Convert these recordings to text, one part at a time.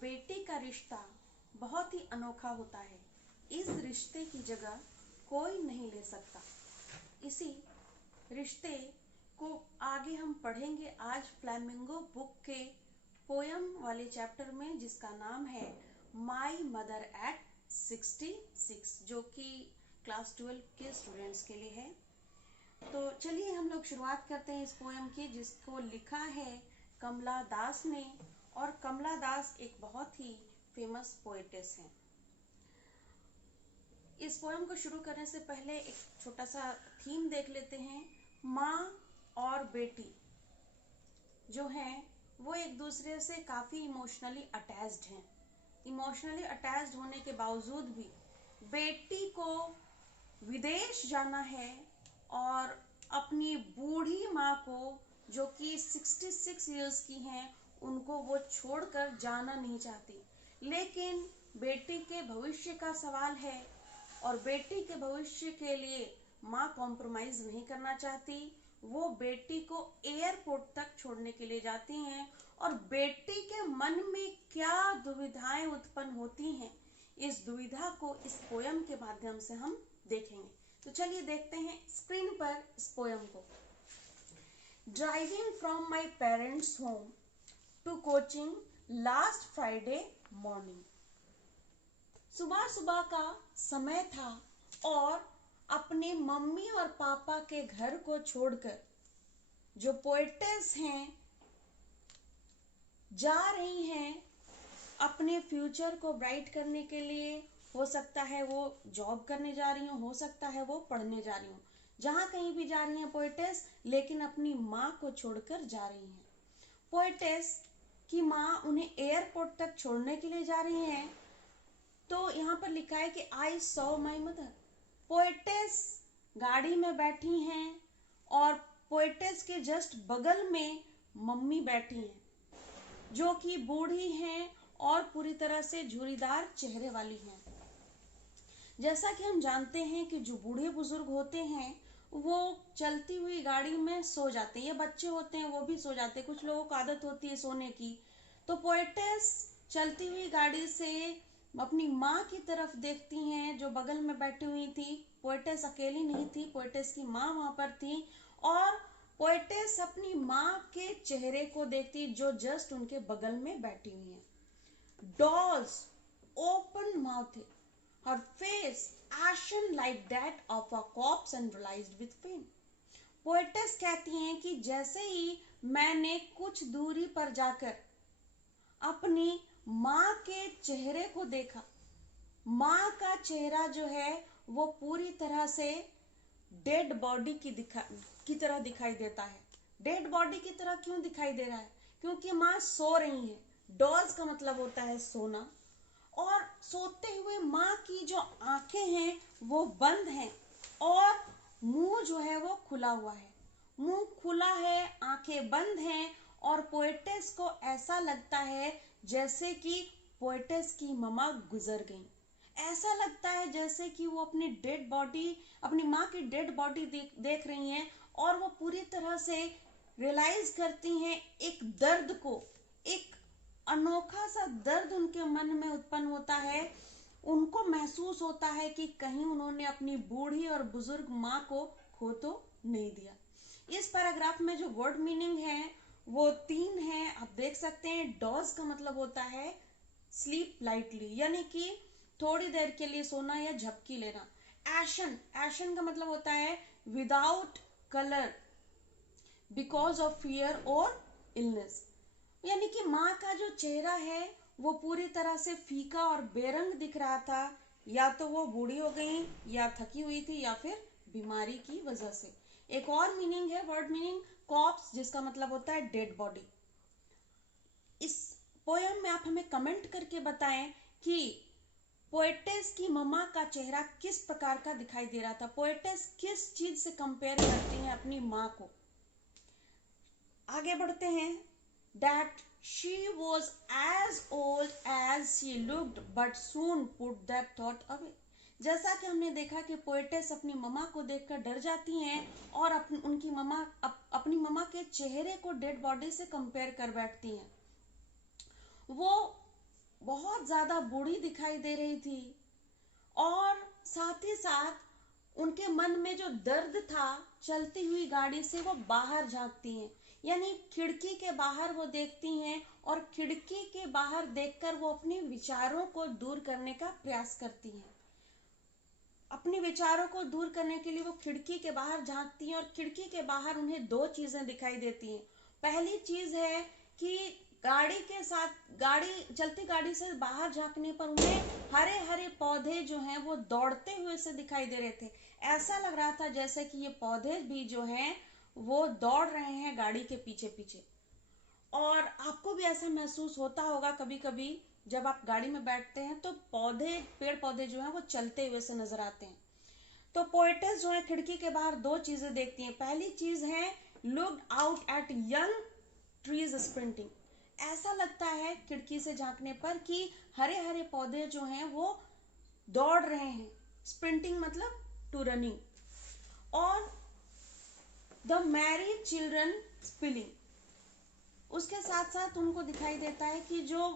बेटी का रिश्ता बहुत ही अनोखा होता है। इस रिश्ते की जगह कोई नहीं ले सकता। इसी रिश्ते को आगे हम पढ़ेंगे आज फ्लैमिंगो बुक के पोयम वाले चैप्टर में, जिसका नाम है माई मदर एट 66, जो कि क्लास 12 के स्टूडेंट्स के लिए है। तो चलिए हम लोग शुरुआत करते हैं इस पोयम की, जिसको लिखा है कमला दास ने। और कमला दास एक बहुत ही फेमस पोएटेस हैं। इस पोयम को शुरू करने से पहले एक छोटा सा थीम देख लेते हैं। माँ और बेटी जो हैं वो एक दूसरे से काफ़ी इमोशनली अटैच्ड हैं। इमोशनली अटैच्ड होने के बावजूद भी बेटी को विदेश जाना है और अपनी बूढ़ी माँ को, जो कि 66 इयर्स की हैं, उनको वो छोड़कर जाना नहीं चाहती। लेकिन बेटी के भविष्य का सवाल है और बेटी के भविष्य के लिए माँ कॉम्प्रोमाइज नहीं करना चाहती। वो बेटी को एयरपोर्ट तक छोड़ने के लिए जाती हैं और बेटी के मन में क्या दुविधाएं उत्पन्न होती हैं, इस दुविधा को इस पोयम के माध्यम से हम देखेंगे। तो चलिए देखते हैं स्क्रीन पर इस पोयम को। Driving from my parents home to coaching last Friday morning. सुबह सुबह का समय था और अपने मम्मी और पापा के घर को छोड़कर जो पोएटेस हैं जा रही हैं अपने फ्यूचर को ब्राइट करने के लिए। हो सकता है वो जॉब करने जा रही हो सकता है वो पढ़ने जा रही हो, जहां कहीं भी जा रही हैं पोएटेस, लेकिन अपनी माँ को छोड़कर जा रही हैं। पोएटेस की माँ उन्हें एयरपोर्ट तक छोड़ने के लिए जा रही हैं। तो यहाँ पर लिखा है कि I saw my mother. Poetess गाड़ी में बैठी हैं और पोएटेस के जस्ट बगल में मम्मी बैठी हैं, जो कि बूढ़ी हैं और पूरी तरह से झुर्रीदार चेहरे वाली हैं। जैसा कि हम जानते हैं कि जो बूढ़े बुजुर्ग होते हैं वो चलती हुई गाड़ी में सो जाते हैं, या बच्चे होते हैं वो भी सो जाते हैं, कुछ लोगों को आदत होती है सोने की। तो पोएटेस चलती हुई गाड़ी से अपनी माँ की तरफ देखती हैं जो बगल में बैठी हुई थी। पोएटेस अकेली नहीं थी, पोएटेस की माँ वहां पर थी और पोएटेस अपनी माँ के चेहरे को देखती जो जस्ट उनके बगल में बैठी हुई है। Dolls open mouth, her face ashen like that of a corpse and realized with pain. Poetess कहती हैं कि जैसे ही मैंने कुछ दूरी पर जाकर अपनी माँ के चेहरे को देखा, माँ का चेहरा जो है वो पूरी तरह से डेड बॉडी की तरह दिखाई देता है। डेड बॉडी की तरह क्यों दिखाई दे रहा है? क्योंकि माँ सो रही है। डॉल्स का मतलब होता है सोना, और सोते हुए माँ की जो आंखें हैं वो बंद हैं और मुंह जो है वो खुला हुआ है। मुंह खुला है, आंखें बंद हैं और पोएटेस को ऐसा लगता है जैसे कि पोएटेस की मम्मा गुजर गई। ऐसा लगता है जैसे कि वो अपनी डेड बॉडी, अपनी माँ की डेड बॉडी देख रही हैं और वो पूरी तरह से रियलाइज करती हैं एक दर्द को। एक अनोखा सा दर्द उनके मन में उत्पन्न होता है। उनको महसूस होता है कि कहीं उन्होंने अपनी बूढ़ी और बुजुर्ग माँ को खो तो नहीं दिया। इस पैराग्राफ में जो वर्ड मीनिंग है वो 3 है, आप देख सकते हैं। डॉज का मतलब होता है स्लीप लाइटली, यानी कि थोड़ी देर के लिए सोना या झपकी लेना। एशन, एशन का मतलब होता है without colour because of fear और इलनेस, यानी कि माँ का जो चेहरा है वो पूरी तरह से फीका और बेरंग दिख रहा था। या तो वो बूढ़ी हो गई, या थकी हुई थी, या फिर बीमारी की वजह से। एक और मीनिंग है, वर्ड मीनिंग कॉर्प्स, जिसका मतलब होता है डेड बॉडी। इस पोयम में आप हमें कमेंट करके बताएं कि पोएटेस की मम्मा का चेहरा किस प्रकार का दिखाई दे रहा था। पोएटेस किस चीज से कंपेयर करती हैं अपनी माँ को। आगे बढ़ते हैं। That she was as old as she looked, but soon put that thought away. जैसा कि हमने देखा कि पोएटेस अपनी मम्मा को देखकर डर जाती हैं और अपनी मम्मा के चेहरे को डेड बॉडी से कंपेयर कर बैठती हैं। वो बहुत ज्यादा बूढ़ी दिखाई दे रही थी, और साथ ही साथ उनके मन में जो दर्द था, चलती हुई गाड़ी से वो बाहर झांकती हैं, यानी खिड़की के बाहर वो देखती हैं, और खिड़की के बाहर देखकर वो अपने विचारों को दूर करने का प्रयास करती हैं। अपने विचारों को दूर करने के लिए वो खिड़की के बाहर झांकती हैं, और खिड़की के बाहर उन्हें दो चीजें दिखाई देती हैं। पहली चीज है कि गाड़ी चलती गाड़ी से बाहर झांकने पर उन्हें हरे हरे पौधे जो हैं वो दौड़ते हुए से दिखाई दे रहे थे। ऐसा लग रहा था जैसे कि ये पौधे भी जो हैं वो दौड़ रहे हैं गाड़ी के पीछे पीछे। और आपको भी ऐसा महसूस होता होगा कभी कभी, जब आप गाड़ी में बैठते हैं तो पेड़ पौधे जो हैं वो चलते हुए से नजर आते हैं। तो पोएटेस जो है खिड़की के बाहर दो चीजें देखती हैं। पहली चीज है looked out at young trees sprinting. ऐसा लगता है खिड़की से झांकने पर कि हरे हरे पौधे जो हैं वो दौड़ रहे हैं। स्प्रिंटिंग मतलब टू रनिंग। और द मैरिड चिल्ड्रन स्पिलिंग, उसके साथ साथ उनको दिखाई देता है कि जो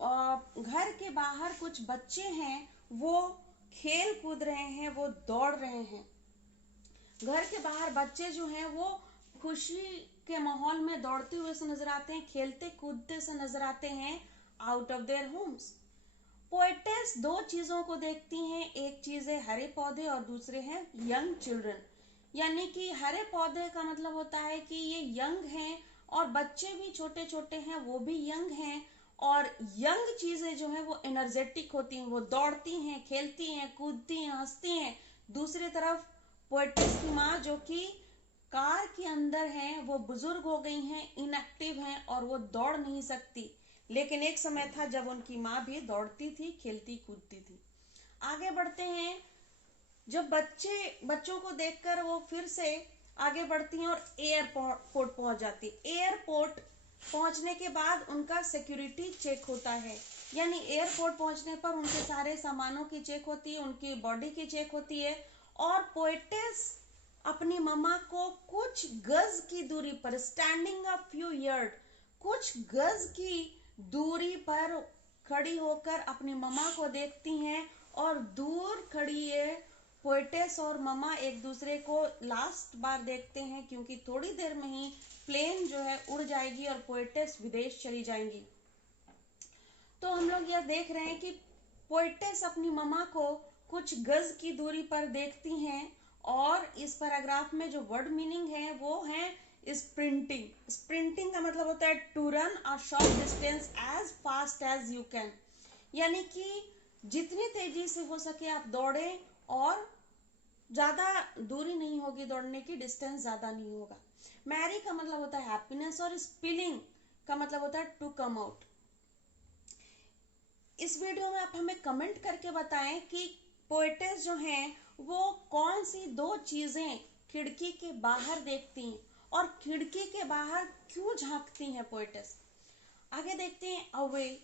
घर के बाहर कुछ बच्चे हैं वो खेल कूद रहे हैं, वो दौड़ रहे हैं। घर के बाहर बच्चे जो हैं वो खुशी के माहौल में दौड़ते हुए से नजर आते हैं, खेलते कूदते से नजर आते हैं out of their homes. Poetess दो चीजों को देखती हैं, एक चीज है हरे पौधे और दूसरे हैं यंग चिल्ड्रन। यानी कि हरे पौधे का मतलब होता है कि ये यंग हैं, और बच्चे भी छोटे छोटे हैं, वो भी यंग हैं। और यंग चीजें जो हैं वो एनर्जेटिक होती हैं, वो दौड़ती हैं, खेलती हैं, कूदती हैं, हंसती हैं। दूसरी तरफ पोएटेस की माँ जो कि कार के अंदर हैं, वो बुजुर्ग हो गई हैं, इनएक्टिव हैं, और वो दौड़ नहीं सकती। लेकिन एक समय था जब उनकी माँ भी दौड़ती थी, खेलती कूदती थी। आगे बढ़ते हैं। जब बच्चों को देखकर वो फिर से आगे बढ़ती हैं और एयरपोर्ट पहुंच जाती। एयरपोर्ट पहुंचने के बाद उनका सिक्योरिटी चेक होता है, यानी एयरपोर्ट पहुंचने पर उनके सारे सामानों की चेक होती है, उनकी बॉडी की चेक होती है। और पोएटेस अपनी मम्मा को कुछ गज की दूरी पर, स्टैंडिंग अ फ्यू यार्ड, कुछ गज की दूरी पर खड़ी होकर अपनी मम्मा को देखती हैं। और दूर खड़ी है पोएटेस और मम्मा एक दूसरे को लास्ट बार देखते हैं, क्योंकि थोड़ी देर में ही प्लेन जो है उड़ जाएगी और पोएटेस विदेश चली जाएंगी। तो हम लोग यह देख रहे हैं कि पोएटेस अपनी मम्मा को कुछ गज की दूरी पर देखती हैं। और इस पैराग्राफ में जो वर्ड मीनिंग है वो है स्प्रिंटिंग। स्प्रिंटिंग का मतलब होता है to run a short distance as fast as you can, यानी कि जितनी तेजी से हो सके आप दौड़ें, और ज्यादा दूरी नहीं होगी दौड़ने की, डिस्टेंस ज्यादा नहीं होगा। मैरी का मतलब होता है हैप्पीनेस, और स्पिलिंग का मतलब होता है टू कम आउट। इस वीडियो में आप हमें कमेंट करके बताएं कि पोएटेस जो हैं वो कौन सी दो चीजें खिड़की के बाहर देखती हैं, और खिड़की के बाहर क्यों झांकती हैं पोएटेस। आगे देखते हैं। Away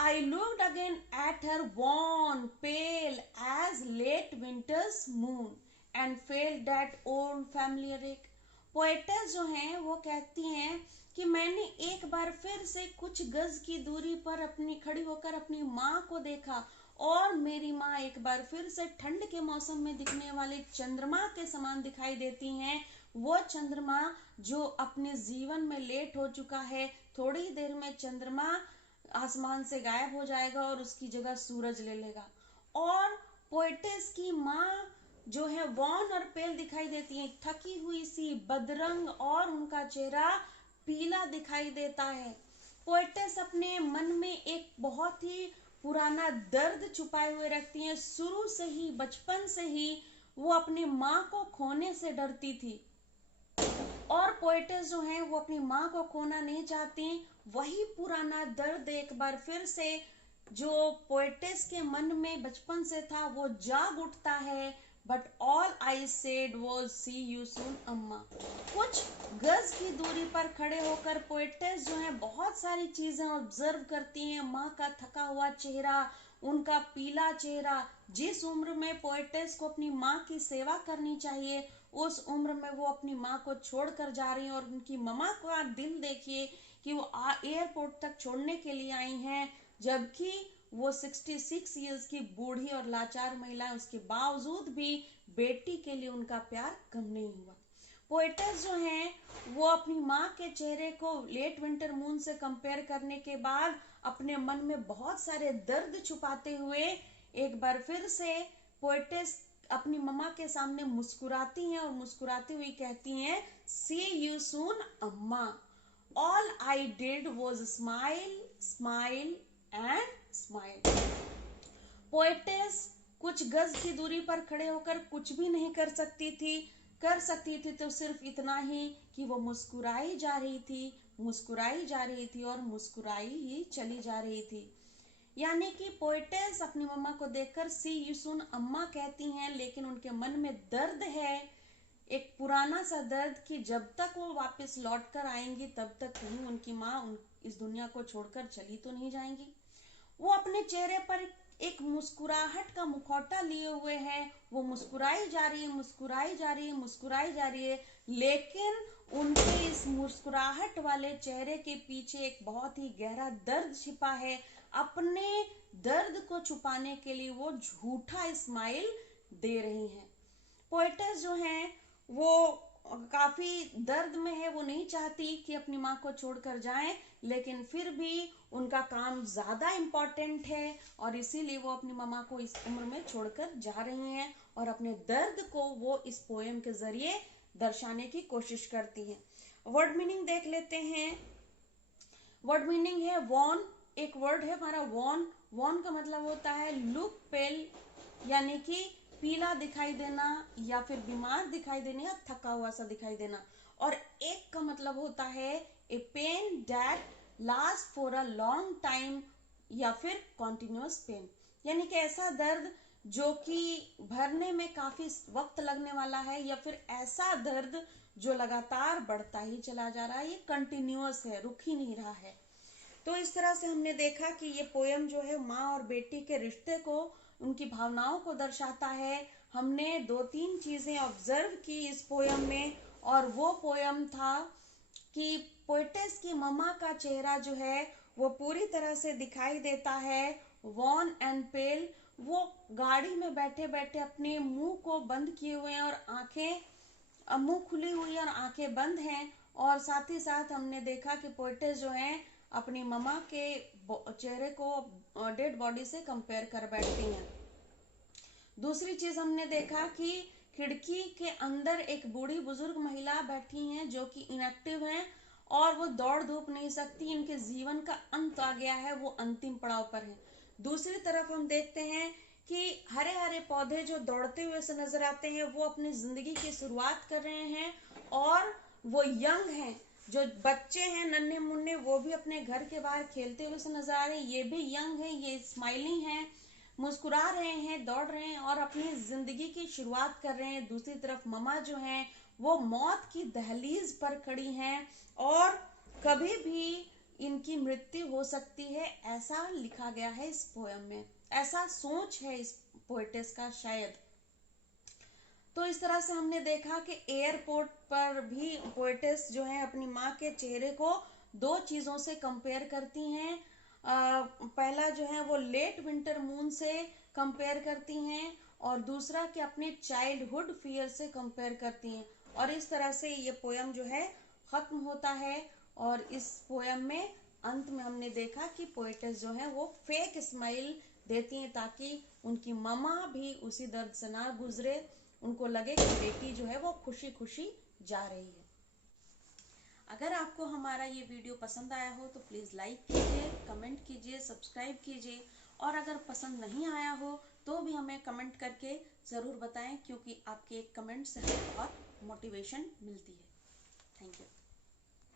I looked again at her worn, pale as late winter's moon and felt that old familiar ache. Poetess जो हैं वो कहती हैं कि मैंने एक बार फिर से कुछ गज की दूरी पर खड़ी होकर अपनी माँ को देखा, और मेरी माँ एक बार फिर से ठंड के मौसम में दिखने वाले चंद्रमा के समान दिखाई देती हैं। वो चंद्रमा जो अपने जीवन में लेट हो चुका है। थोड़ी देर में चंद्रमा आसमान से गायब हो जाएगा और उसकी जगह सूरज ले लेगा। और पोएटेस की माँ जो है वॉर्न और पेल दिखाई देती है, थकी हुई सी, बदरंग, और उनका चेहरा पीला दिखाई देता है। पोएटेस अपने मन में एक बहुत ही पुराना दर्द छुपाए हुए रखती हैं। शुरू से ही, बचपन से ही वो अपनी माँ को खोने से डरती थी, और पोएटेस जो हैं वो अपनी माँ को खोना नहीं चाहती। वही पुराना दर्द एक बार फिर से जो पोएटेस के मन में बचपन से था वो जाग उठता है। But all I said was see you soon amma. कुछ गज की दूरी पर खड़े होकर पोएटेस जो है बहुत सारी चीजें ऑब्जर्व करती हैं। माँ का थका हुआ चेहरा, उनका पीला चेहरा। जिस उम्र में पोएटेस को अपनी माँ की सेवा करनी चाहिए, उस उम्र में वो अपनी माँ को छोड़कर जा रही हैं। और उनकी मम्मा का दिल देखिए, कि वो एयरपोर्ट तक छोड़ने के लिए आई हैं, जबकि वो 66 इयर्स की बूढ़ी और लाचार महिला है, उसके बावजूद भी बेटी के लिए उनका प्यार कम नहीं हुआ। पोएटेस जो हैं वो अपनी माँ के चेहरे को लेट विंटर मून से कंपेयर करने के बाद अपने मन में बहुत सारे दर्द छुपाते हुए एक बार फिर से पोएटेस अपनी मम्मा के सामने मुस्कुराती हैं और मुस्कुराती हुई कहती हैं, सी यू सून अम्मा, all I did was smile smile and smile. Poetess कुछ गज की दूरी पर खड़े होकर कुछ भी नहीं कर सकती थी तो सिर्फ इतना ही कि वो मुस्कुराई जा रही थी और मुस्कुराई ही चली जा रही थी। यानी कि पोएटेस अपनी मम्मा को देखकर सी यू सून अम्मा कहती हैं, लेकिन उनके मन में दर्द है, एक पुराना सा दर्द कि जब तक वो वापस लौट कर आएंगी तब तक कहीं उनकी माँ इस दुनिया को छोड़कर चली तो नहीं जाएंगी। वो अपने चेहरे पर एक मुस्कुराहट का मुखौटा लिए हुए हैं, वो मुस्कुराई जा रही है, लेकिन उनके इस मुस्कुराहट वाले चेहरे के पीछे एक बहुत ही गहरा दर्द छिपा है। अपने दर्द को छुपाने के लिए वो झूठा स्माइल दे रही हैं। पोएटेस जो हैं वो काफी दर्द में है, वो नहीं चाहती कि अपनी माँ को छोड़कर जाएं, लेकिन फिर भी उनका काम ज्यादा इम्पोर्टेंट है और इसीलिए वो अपनी मम्मा को इस उम्र में छोड़कर जा रही हैं और अपने दर्द को वो इस पोएम के जरिए दर्शाने की कोशिश करती हैं। वर्ड मीनिंग देख लेते हैं। वर्ड मीनिंग है वॉन, एक वर्ड है हमारा वॉन का मतलब होता है लुक पेल, यानी कि पीला दिखाई देना या फिर बीमार दिखाई देना या थका हुआ सा दिखाई देना। और एक का मतलब होता है a pain that last for a long time या फिर कॉन्टिन्यूअस पेन, यानी कि ऐसा दर्द जो कि भरने में काफी वक्त लगने वाला है या फिर ऐसा दर्द जो लगातार बढ़ता ही चला जा रहा है, ये कंटिन्यूअस है, रुक ही नहीं रहा है। तो इस तरह से हमने देखा कि ये पोयम जो है माँ और बेटी के रिश्ते को, उनकी भावनाओं को दर्शाता है। हमने 2-3 चीजें ऑब्जर्व की इस पोयम में, और वो पोयम था कि पोएटेस की मम्मा का चेहरा जो है वो पूरी तरह से दिखाई देता है वॉन एंड पेल। वो गाड़ी में बैठे बैठे अपने मुंह को बंद किए हुए हैं और मुंह खुली हुई है और आंखें बंद हैं, और साथ ही साथ हमने देखा कि पोएटेस जो है अपनी मम्मा के चेहरे को डेड बॉडी से कंपेयर कर बैठती हैं। दूसरी चीज हमने देखा कि खिड़की के अंदर एक बूढ़ी बुजुर्ग महिला बैठी हैं जो कि इनएक्टिव हैं और वो दौड़ धूप नहीं सकती, इनके जीवन का अंत आ गया है, वो अंतिम पड़ाव पर है। दूसरी तरफ हम देखते हैं कि हरे हरे पौधे जो दौड़ते हुए से नजर आते हैं वो अपनी जिंदगी की शुरुआत कर रहे हैं, और वो यंग हैं, जो बच्चे हैं नन्हे मुन्ने वो भी अपने घर के बाहर खेलते हुए से नजर आ रहे हैं, ये भी यंग हैं, ये स्माइलिंग हैं, मुस्कुरा रहे हैं, दौड़ रहे हैं और अपनी जिंदगी की शुरुआत कर रहे हैं। दूसरी तरफ मम्मा जो हैं वो मौत की दहलीज पर खड़ी हैं और कभी भी इनकी मृत्यु हो सकती है, ऐसा लिखा गया है इस पोयम में, ऐसा सोच है इस पोएटेस का शायद। तो इस तरह से हमने देखा कि एयरपोर्ट पर भी पोएटेस जो है अपनी माँ के चेहरे को 2 चीजों से कंपेयर करती हैं। पहला जो है वो लेट विंटर मून से कंपेयर करती हैं और दूसरा कि अपने चाइल्डहुड फियर से कंपेयर करती हैं, और इस तरह से ये पोयम जो है खत्म होता है। और इस पोयम में अंत में हमने देखा कि पोएटेस जो है वो फेक स्माइल देती हैं ताकि उनकी मम्मा भी उसी दर्द से ना गुजरे, उनको लगे कि बेटी जो है वो खुशी खुशी जा रही है। अगर आपको हमारा ये वीडियो पसंद आया हो तो प्लीज़ लाइक कीजिए, कमेंट कीजिए, सब्सक्राइब कीजिए, और अगर पसंद नहीं आया हो तो भी हमें कमेंट करके ज़रूर बताएं, क्योंकि आपके एक कमेंट से हमें बहुत मोटिवेशन मिलती है। Thank you.